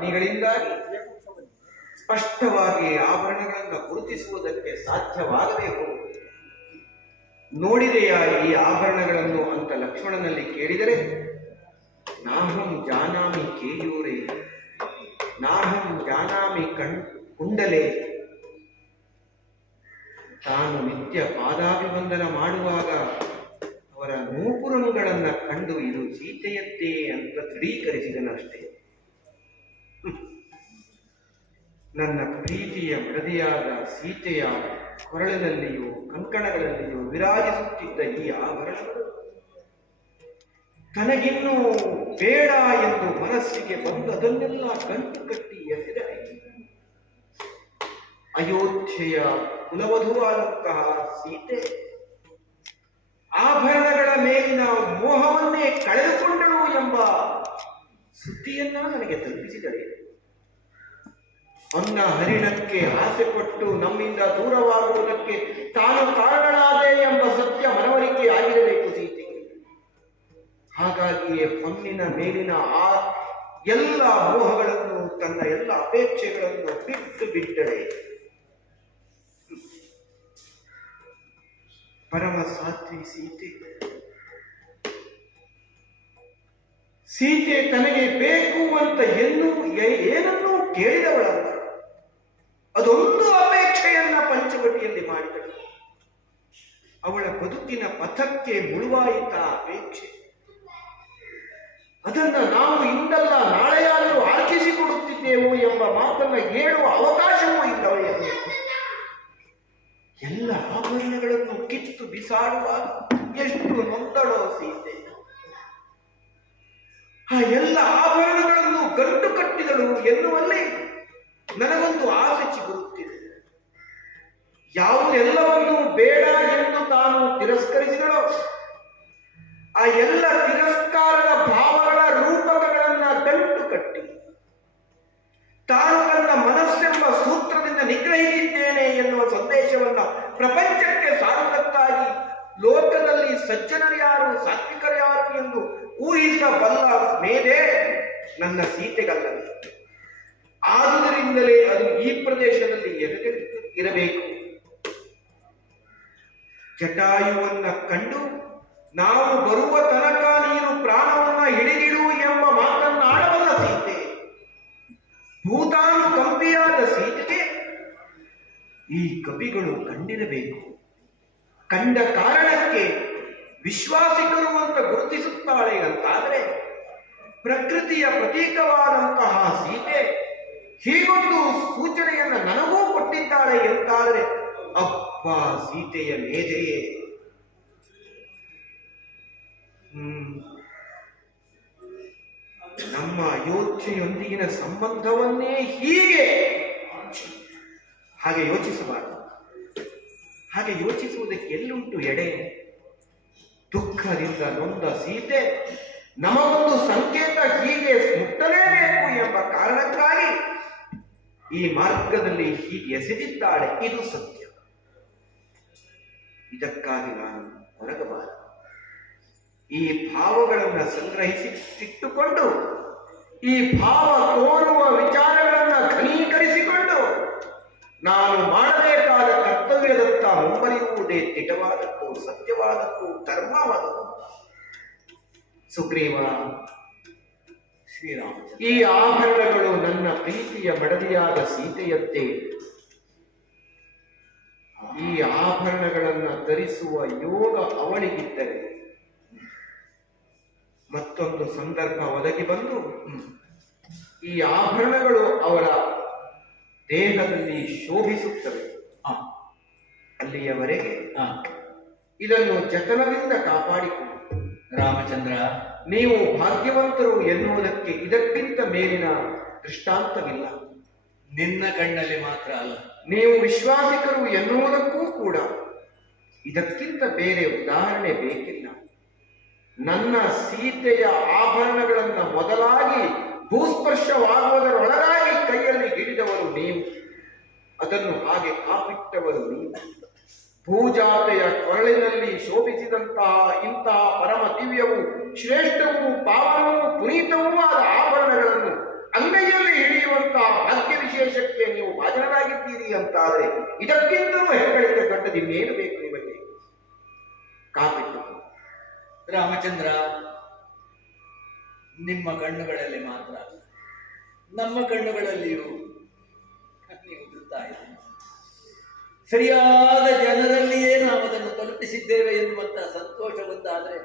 ಅಗ್ನಿಗಳಿಂದಾಗಿ ಸ್ಪಷ್ಟವಾಗಿ ಆಭರಣಗಳನ್ನು ಗುರುತಿಸುವುದಕ್ಕೆ ಸಾಧ್ಯವಾಗದೇ ಹೋಗುವುದು. ನೋಡಿದೆಯಾ ಈ ಆಭರಣಗಳನ್ನು ಅಂತ ಲಕ್ಷ್ಮಣನಲ್ಲಿ ಕೇಳಿದರೆ, ನಾಹಂ ಜಾನಾಮಿ ಕೇಯೂರೇ ನಾಹಂ ಜಾನಾಮಿ ಕುಂಡಲೆ. ತಾನು ನಿತ್ಯ ಪಾದಾಭಿವಂದನ ಮಾಡುವಾಗ ಅವರ ನೂಪುರಗಳನ್ನು ಕಂಡು ಇದು ಸೀತೆಯದ್ದೇ ಅಂತ ದೃಢೀಕರಿಸಿದನಷ್ಟೇ. ನನ್ನ ಪ್ರೀತಿಯ ಮಡದಿಯಾದ ಸೀತೆಯ ಕೊರಳಿನಲ್ಲಿಯೂ ಕಂಕಣಗಳಲ್ಲಿಯೂ ವಿರಾಜಿಸುತ್ತಿದ್ದ ಈ ಆಭರಣಗಳು ತನಗಿನ್ನೂ ಬೇಡ ಎಂದು ಮನಸ್ಸಿಗೆ ಬಂದು ಅದನ್ನೆಲ್ಲ ಗಂಟು ಕಟ್ಟಿ ಎಸೆದರೆ ಅಯೋಧ್ಯೆಯ ಕುಲವಧುವಾದಂತಹ ಸೀತೆ ಆಭರಣಗಳ ಮೇಲಿನ ಮೋಹವನ್ನೇ ಕಳೆದುಕೊಂಡಳು ಎಂಬ ಸುದ್ದಿಯನ್ನ ನನಗೆ ತಲುಪಿಸಿದರೆ, ಅನ್ನ ಹರಿಣಕ್ಕೆ ಆಸೆ ಪಟ್ಟು ನಮ್ಮಿಂದ ದೂರವಾಗುವುದಕ್ಕೆ ತಾನು ಕಾರಣನಾದೆ ಎಂಬ ಸತ್ಯ ಮನವರಿಕೆ ಆಗಿರಬೇಕು ಸೀತೆಗೆ. ಹಾಗಾಗಿಯೇ ಹೊನ್ನಿನ ಮೇಲಿನ ಆ ಎಲ್ಲ ಮೋಹಗಳನ್ನು, ತನ್ನ ಎಲ್ಲ ಅಪೇಕ್ಷೆಗಳನ್ನು ಬಿಟ್ಟು ಬಿಟ್ಟಳೆ. ಪರಮ ಸಾಧ್ವಿ ಸೀತೆ ತನಗೆ ಬೇಕು ಅಂತ ಏನನ್ನೂ ಕೇಳಿದವಳಲ್ಲ. ಅದೊಂದು ಅಪೇಕ್ಷೆಯನ್ನ ಪಂಚವಟಿಯಲ್ಲಿ ಮಾಡಿದಳು. ಅವಳ ಬದುಕಿನ ಪಥಕ್ಕೆ ಮುಳುವಾಯಿತ ಅಪೇಕ್ಷೆ. ಅದನ್ನ ನಾವು ಇಂದಲ್ಲ ನಾಳೆಯಾದರೂ ಆರ್ಜಿಸಿಕೊಡುತ್ತಿದ್ದೆವು ಎಂಬ ಮಾತನ್ನ ಹೇಳುವ ಅವಕಾಶವೂ ಇಲ್ಲವೇ. ಎಲ್ಲ ಆಭರಣಗಳನ್ನು ಕಿತ್ತು ಬಿಸಾಡುವಾಗ ಎಷ್ಟು ನೊಂದಳೋ ಸೀತೆ. ಆ ಎಲ್ಲ ಆಭರಣಗಳನ್ನು ಗಂಟು ಕಟ್ಟಿದಳು ಎನ್ನುವಲ್ಲಿ ನನಗೊಂದು ಆಸೆ ಚಿಗುರುತ್ತಿದೆ. ಯಾವುದೆಲ್ಲವನ್ನೂ ಬೇಡ ಎಂದು ತಾನು ತಿರಸ್ಕರಿಸಿದಳೋ ಆ ಎಲ್ಲ ತಿರಸ್ಕಾರದ ಭಾವಗಳ ರೂಪಕಗಳನ್ನ ಗಂಟು ಕಟ್ಟಿ ತಾನು ತನ್ನ ಮನಸ್ಸೆಂಬ ಸೂತ್ರದಿಂದ ನಿಗ್ರಹಿಸಿದ್ದೇನೆ ಎನ್ನುವ ಸಂದೇಶವನ್ನ ಪ್ರಪಂಚಕ್ಕೆ ಸಾರುವುದಕ್ಕಾಗಿ ಲೋಕದಲ್ಲಿ ಸಜ್ಜನರ್ಯಾರು ಸಾತ್ವಿಕರ್ಯಾರು ಎಂದು ಊಹಿಸಬಲ್ಲ ಮೇಧೆ ನನ್ನ ಸೀತೆಗಲ್ಲವೇ. ಆದುದರಿಂದಲೇ ಅದು ಈ ಪ್ರದೇಶದಲ್ಲಿ ಇರಬೇಕು. ಜಟಾಯುವನ್ನ ಕಂಡು ನಾವು ಬರುವ ತನಕ ನೀನು ಪ್ರಾಣವನ್ನ ಹಿಡಿದಿಡು ಎಂಬ ಮಾತನ್ನಾಡಬಲ್ಲ ಸೀತೆ. ಭೂತಾನು ಕಂಪಿಯಾದ ಸೀತೆಗೆ ಈ ಕವಿಗಳು ಕಂಡಿರಬೇಕು. ಕಂಡ ಕಾರಣಕ್ಕೆ ವಿಶ್ವಾಸಿಕರು ಅಂತ ಗುರುತಿಸುತ್ತಾಳೆ ಅಂತಾದರೆ, ಪ್ರಕೃತಿಯ ಪ್ರತೀಕವಾದಂತಹ ಸೀತೆ ಹೀಗೊಂದು ಸೂಚನೆಯನ್ನ ನನಗೂ ಕೊಟ್ಟಿದ್ದಾಳೆ ಎಂತಾದರೆ, ಅಪ್ಪ ಸೀತೆಯ ಮೇಧೆಯೇ. ನಮ್ಮ ಅಯೋಧ್ಯೆಯೊಂದಿಗಿನ ಸಂಬಂಧವನ್ನೇ ಹಾಗೆ ಯೋಚಿಸಬಾರದು. ಹಾಗೆ ಯೋಚಿಸುವುದಕ್ಕೆ ಎಲ್ಲುಂಟು ಎಡೆ. ದುಃಖದಿಂದ ನೊಂದ ಸೀತೆ ನಮಗೊಂದು ಸಂಕೇತ ಹೀಗೆ ಮುಟ್ಟಲೇಬೇಕು ಎಂಬ ಕಾರಣಕ್ಕಾಗಿ ಈ ಮಾರ್ಗದಲ್ಲಿ ಹೀಗೆ ಎಸೆದಿದ್ದಾಳೆ. ಇದು ಸತ್ಯ. ಇದಕ್ಕಾಗಿ ನಾನು ಹೊರಗಬಾರದು. ಈ ಭಾವಗಳನ್ನು ಸಂಗ್ರಹಿಸಿಟ್ಟುಕೊಂಡು, ಈ ಭಾವ ತೋರುವ ವಿಚಾರಗಳನ್ನು ಘನೀಕರಿಸಿಕೊಂಡು ನಾನು ಮಾಡಬೇಕಾದ ಕರ್ತವ್ಯದತ್ತ ಮುಂಬರಿಯುವುದೇ ದಿಟವಾದದ್ದು, ಸತ್ಯವಾದದ್ದು, ಧರ್ಮವಾದದ್ದು. ಸುಗ್ರೀವ, ಶ್ರೀರಾಮ, ಈ ಆಭರಣಗಳು ನನ್ನ ಪ್ರೀತಿಯ ಮಡದಿಯಾದ ಸೀತೆಯದ್ದೇ. ಈ ಆಭರಣಗಳನ್ನು ಧರಿಸುವ ಯೋಗ ಅವಳಿಗಿದ್ದರೆ ಮತ್ತೊಂದು ಸಂದರ್ಭ ಒದಗಿ ಬಂದು ಈ ಆಭರಣಗಳು ಅವರ ದೇಹದಲ್ಲಿ ಶೋಭಿಸುತ್ತವೆ. ಅಲ್ಲಿಯವರೆಗೆ ಇದನ್ನು ಜತನದಿಂದ ಕಾಪಾಡಿಕೊಂಡು, ರಾಮಚಂದ್ರ, ನೀವು ಭಾಗ್ಯವಂತರು ಎನ್ನುವುದಕ್ಕೆ ಇದಕ್ಕಿಂತ ಮೇಲಿನ ದೃಷ್ಟಾಂತವಿಲ್ಲ. ನಿನ್ನ ಕಣ್ಣಲ್ಲಿ ಮಾತ್ರ ಅಲ್ಲ, ನೀವು ವಿಶ್ವಾಸಿಕರು ಎನ್ನುವುದಕ್ಕೂ ಕೂಡ ಇದಕ್ಕಿಂತ ಬೇರೆ ಉದಾಹರಣೆ ಬೇಕಿಲ್ಲ. ನನ್ನ ಸೀತೆಯ ಆಭರಣಗಳನ್ನು ಮೊದಲಾಗಿ ಭೂಸ್ಪರ್ಶವಾಗುವುದರೊಳಗಾಗಿ ಕೈಯಲ್ಲಿ ಹಿಡಿದವರು ನೀವು, ಅದನ್ನು ಹಾಗೆ ಕಾಪಿಟ್ಟವರು ನೀವು. ಭೂಜಾತೆಯ ಕೊರಳಿನಲ್ಲಿ ಶೋಭಿಸಿದಂತಹ ಇಂತಹ ಪರಮ ದಿವ್ಯವೂ ಶ್ರೇಷ್ಠವೂ ಪಾವನವೂ ಪುನೀತವೂ ಆದ ಆಭರಣಗಳನ್ನು ಅಂಗೈಯಲ್ಲಿ ಹಿಡಿಯುವ ವಿಶೇಷಕ್ಕೆ ನೀವು ಭಾಜನರಾಗಿದ್ದೀರಿ ಅಂತಾದರೆ ಇದಕ್ಕಿಂತಲೂ ಹೆಗ್ಗಳಿಕೆ ದೊಡ್ಡದು ಇನ್ನೇನು ಬೇಕು ನಿಮಗೆ? ಕಾಪಿಟ್ಟು ರಾಮಚಂದ್ರ, ನಿಮ್ಮ ಕಣ್ಣುಗಳಲ್ಲಿ ಮಾತ್ರ ಅಲ್ಲ, ನಮ್ಮ ಕಣ್ಣುಗಳಲ್ಲಿಯೂ ನೀವು ಬಿಡ್ತಾ ಇದ್ದೀರಿ. ಸರಿಯಾದ ಜನರಲ್ಲಿಯೇ ನಾವು ಅದನ್ನು ತಲುಪಿಸಿದ್ದೇವೆ ಎನ್ನುವಂತ ಸಂತೋಷ ಒಂದಾದರೆ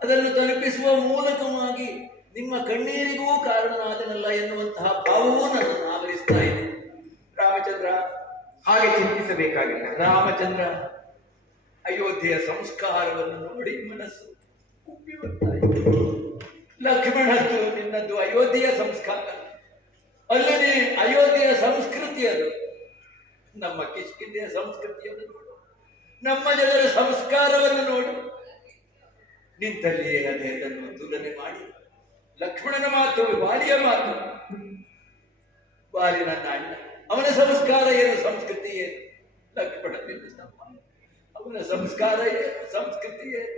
ಅದನ್ನು ತಲುಪಿಸುವ ಮೂಲಕವಾಗಿ ನಿಮ್ಮ ಕಣ್ಣೀರಿಗೂ ಕಾರಣನಾದನಲ್ಲ ಎನ್ನುವಂತಹ ಭಾವವೂ ನನ್ನನ್ನು ಆವರಿಸ್ತಾ ಇದೆ. ರಾಮಚಂದ್ರ, ಹಾಗೆ ಚಿಂತಿಸಬೇಕಾಗಿಲ್ಲ. ರಾಮಚಂದ್ರ, ಅಯೋಧ್ಯೆಯ ಸಂಸ್ಕಾರವನ್ನು ನೋಡಿ ಮನಸ್ಸು ಉಬ್ಬಿ ಬರ್ತಾ ಇದೆ. ಲಕ್ಷ್ಮಣದ್ದು ನಿನ್ನದ್ದು ಅಯೋಧ್ಯೆಯ ಸಂಸ್ಕಾರ, ಅಲ್ಲದೆ ಅಯೋಧ್ಯೆಯ ಸಂಸ್ಕೃತಿ ಅದು. ನಮ್ಮ ಕಿಷ್ಕಿಂಧೆಯ ಸಂಸ್ಕೃತಿಯನ್ನು ನೋಡು, ನಮ್ಮ ಜನರ ಸಂಸ್ಕಾರವನ್ನು ನೋಡು. ನಿಂತಲ್ಲಿಯೇ ಅದನ್ನು ತುಲನೆ ಮಾಡಿ ಲಕ್ಷ್ಮಣನ ಮಾತು, ವಾಲಿಯ ಮಾತು. ವಾಲಿ ನನ್ನ ಅಣ್ಣ, ಅವನ ಸಂಸ್ಕಾರ ಏನು, ಸಂಸ್ಕೃತಿ ಏನು? ಲಕ್ಷ್ಮಣ ನಿನ್ನ ತಮ್ಮ, ಅವನ ಸಂಸ್ಕಾರ ಏನು, ಸಂಸ್ಕೃತಿ ಏನು?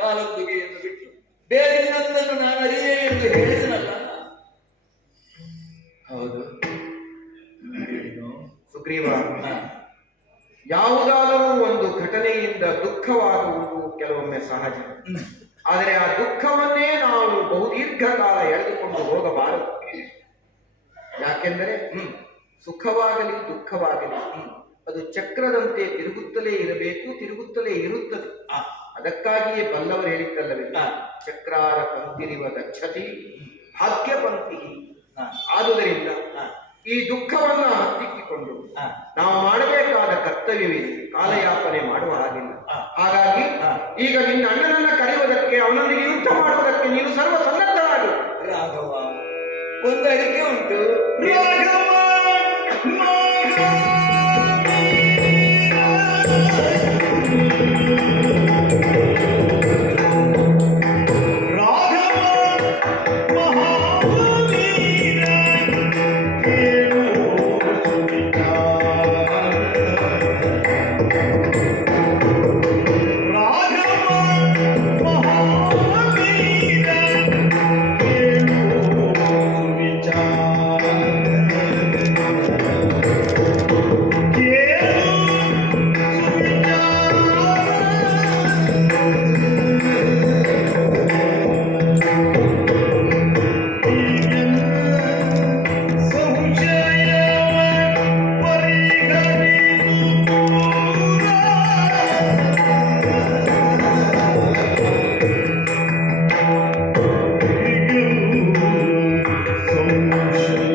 ಕಾಲೊಂದುಗೆಯನ್ನು ಬಿಟ್ಟು ಬೇರೆಯೊಂದನ್ನು ನಾನು ಅರಿಯೇ ಎಂದು ಹೇಳಿದನಲ್ಲ. ಹೌದು, ಸುಗ್ರೀವ, ಯಾವುದಾದರೂ ಒಂದು ಘಟನೆಯಿಂದ ದುಃಖವಾಗುವುದು ಕೆಲವೊಮ್ಮೆ ಸಹಜ. ಆದರೆ ಆ ದುಃಖವನ್ನೇ ನಾವು ಬಹುದೀರ್ಘ ಕಾಲ ಎಳೆದುಕೊಂಡು ಹೋಗಬಾರದು. ಯಾಕೆಂದರೆ ಸುಖವಾಗಲಿ ದುಃಖವಾಗಲಿ ಅದು ಚಕ್ರದಂತೆ ತಿರುಗುತ್ತಲೇ ಇರಬೇಕು, ತಿರುಗುತ್ತಲೇ ಇರುತ್ತದೆ. ಅದಕ್ಕಾಗಿಯೇ ಬಲ್ಲವರು ಹೇಳಿದ್ದಲ್ಲವೇ, ಚಕ್ರಾರ ಪಂಕ್ತಿರಿವ ಗಚ್ಚತಿ ಭಾಗ್ಯ ಪಂಕ್ತಿ. ಆದುದರಿಂದ ಈ ದುಃಖವನ್ನ ಹತ್ತಿಕ್ಕಿಕೊಂಡು ನಾವು ಮಾಡಬೇಕಾದ ಕರ್ತವ್ಯವಿದೆ, ಕಾಲಯಾಪನೆ ಮಾಡುವ ಹಾಗಿಲ್ಲ. ಹಾಗಾಗಿ ಈಗ ನಿನ್ನ ಅಣ್ಣನನ್ನ ಕರೆಯುವುದಕ್ಕೆ, ಅವನೊಂದಿಗೆ ಯುದ್ಧ ಮಾಡುವುದಕ್ಕೆ ನೀನು ಸರ್ವ ಸನ್ನದ್ಧರಾಗು. ರಾಘವ, ಒಂದು ಅಡಿಕೆ ಉಂಟು. Solution.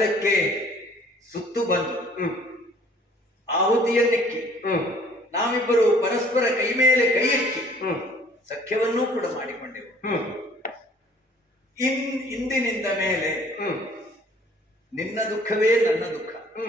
ಅದಕ್ಕೆ ಸುತ್ತು ಬಂದು ಹ್ಮ್ ಆಹುತಿಯನ್ನಿಕ್ಕಿ ಹ್ಮ್ ನಾವಿಬ್ಬರು ಪರಸ್ಪರ ಕೈ ಮೇಲೆ ಕೈ ಎಕ್ಕಿ ಹ್ಮ್ ಸಖ್ಯವನ್ನೂ ಕೂಡ ಮಾಡಿಕೊಂಡೆವು. ಹ್ಮ್ ಇಂದಿನಿಂದ ಮೇಲೆ ಹ್ಮ್ ನಿನ್ನ ದುಃಖವೇ ನನ್ನ ದುಃಖ,